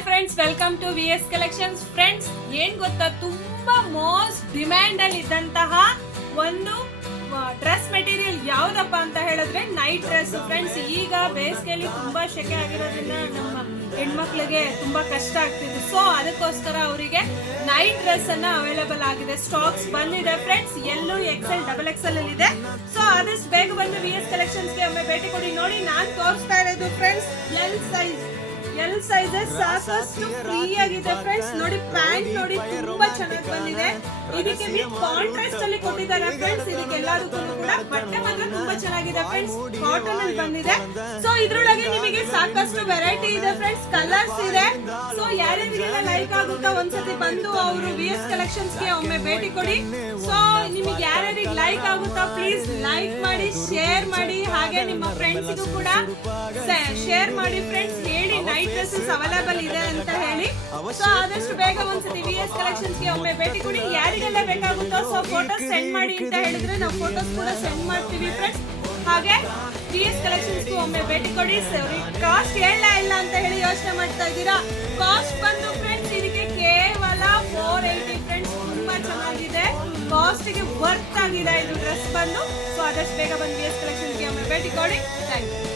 Hi friends, welcome to VS collections. Friends, ಏನ್ ಗೊತ್ತಾ, ತುಂಬಾ ಮೋಸ್ಟ್ ಡಿಮ್ಯಾಂಡ್ ಅಲ್ಲಿ ಇದ್ದಂತಹ ಒಂದು ಡ್ರೆಸ್ ಮೆಟೀರಿಯಲ್ ಯಾವ್ದಪ್ಪ ಅಂತ ಹೇಳಿದ್ರೆ ನೈಟ್ ಡ್ರೆಸ್. ಫ್ರೆಂಡ್ಸ್, ಈಗ ಬೇಸಿಗೆಯಲ್ಲಿ ತುಂಬಾ ಸೆಕೆ ಆಗಿರೋದ್ರಿಂದ ನಮ್ಮ ಹೆಣ್ಮಕ್ಳಿಗೆ ತುಂಬಾ ಕಷ್ಟ ಆಗ್ತಿದೆ. ಸೊ ಅದಕ್ಕೋಸ್ಕರ ಅವರಿಗೆ ನೈಟ್ ಡ್ರೆಸ್ ಅನ್ನ ಅವೈಲೇಬಲ್ ಆಗಿದೆ, ಸ್ಟಾಕ್ಸ್ ಬಂದಿದೆ. ಫ್ರೆಂಡ್ಸ್, ಎಲ್ಲೂ XL, XXL ಅಲ್ಲಿ ಇದೆ. ಸೊ ಆದಷ್ಟು ಬೇಗ ಬಂದು VS ಕಲೆಕ್ಷನ್ಸ್ ಗೆ ಒಮ್ಮೆ ಭೇಟಿ ಕೊಡಿ. ನೋಡಿ, ನಾನ್ ತೋರಿಸ್ತಾ ಇರೋದು ಫ್ರೆಂಡ್ಸ್ ಎಲ್ ಸೈಜಸ್ ಸಾಕಷ್ಟು ಫ್ರೀ ಆಗಿದೆ. ಫ್ರೆಂಡ್ಸ್ ನೋಡಿ, ಪ್ಯಾಂಟ್ ನೋಡಿ ತುಂಬಾ ಚೆನ್ನಾಗಿ ಬಂದಿದೆ. ಇದಕ್ಕೆ ವಿತ್ ಕಾಂಟ್ರಾಸ್ಟ್ ಅಲ್ಲಿ ಕೊಟ್ಟಿದ್ದಾರೆ. ಫ್ರೆಂಡ್ಸ್, ಇದಕ್ಕೆ ಎಲ್ಲದಕ್ಕೂ ಕೂಡ ಬಟ್ಟೆ ಮಾತ್ರ ತುಂಬಾ ಚೆನ್ನಾಗಿದೆ. ಫ್ರೆಂಡ್ಸ್, ಕಾಟನ್ ಅಲ್ಲಿ ಬಂದಿದೆ. ಸೊ ಇದ್ರೊಳಗೆ ನಿಮಗೆ ಸಾಕಷ್ಟು ವೆರೈಟಿ ಇದೆ. ಫ್ರೆಂಡ್ಸ್, ಕಲರ್ಸ್ ಇದೆ. ಸೊ ಯಾರ್ಯಾರಿಗೆಲ್ಲ ಲೈಕ್ ಆಗುತ್ತಾ ಒಂದ್ಸತಿ ಬಂದು ಅವರು VS ಕಲೆಕ್ಷನ್ಸ್ ಗೆ ಒಮ್ಮೆ ಭೇಟಿ ಕೊಡಿ. ಸೊ ನಿಮಗೆ ಯಾರ್ಯಾರಿಗೆ ಲೈಕ್ ಆಗುತ್ತಾ ಪ್ಲೀಸ್ ಲೈಕ್ ಮಾಡಿ, ಶೇರ್ ಮಾಡಿ, ಹಾಗೆ ನಿಮ್ಮ ಫ್ರೆಂಡ್ಸ್ಗೂ ಕೂಡ ಶೇರ್ ಮಾಡಿ. ಫ್ರೆಂಡ್ಸ್, ಹೇಳಿ ನೈಟ್ ಡ್ರೆಸ್ಸಸ್ ಅವೈಲೇಬಲ್ ಇದೆ ಅಂತ ಹೇಳಿ. ಸೊ ಆದಷ್ಟು ಬೇಗ ಒಂದ್ಸತಿ VS ಕಲೆಕ್ಷನ್ಸ್ ಗೆ ಒಮ್ಮೆ ಭೇಟಿ ಕೊಡಿ. ಯಾರಿಗೆಲ್ಲ ಬೇಕಾಗುತ್ತೋ ಸೊ ಫೋಟೋಸ್ ಸೆಂಡ್ ಮಾಡಿ ಅಂತ ಹೇಳಿದ್ರೆ ನಾವು ಫೋಟೋಸ್ ಕೂಡ ಸೆಂಡ್ ಮಾಡ್ತೀವಿ. ಫ್ರೆಂಡ್ಸ್, ಹಾಗೆ VS ಕಲೆಕ್ಷನ್ಸ್ ಗೆ ಒಮ್ಮೆ ಭೇಟಿ ಕೊಡಿ. ಕಾಸ್ಟ್ ಇಲ್ಲ ಅಂತ ಹೇಳಿ ಯೋಚನೆ ಮಾಡ್ತಾ ಇದ್ದೀರಾ? ಕಾಸ್ಟ್ ಬಂದು ಫ್ರೆಂಡ್ಸ್ ಇದಕ್ಕೆ ಕೇವಲ 480. ಫ್ರೆಂಡ್ಸ್, ತುಂಬಾ ಚೆನ್ನಾಗಿದೆ, ಕಾಸ್ಟ್ ಗೆ ವರ್ತ್ ಆಗಿದೆ ಇದು ಡ್ರೆಸ್ ಬಂದು. ಸೊ ಆದಷ್ಟು ಬೇಗ ಬಂದು VS ಕಲೆಕ್ಷನ್ಸ್ ಗೆ ಒಮ್ಮೆ ಭೇಟಿ ಕೊಡಿ. Thank you.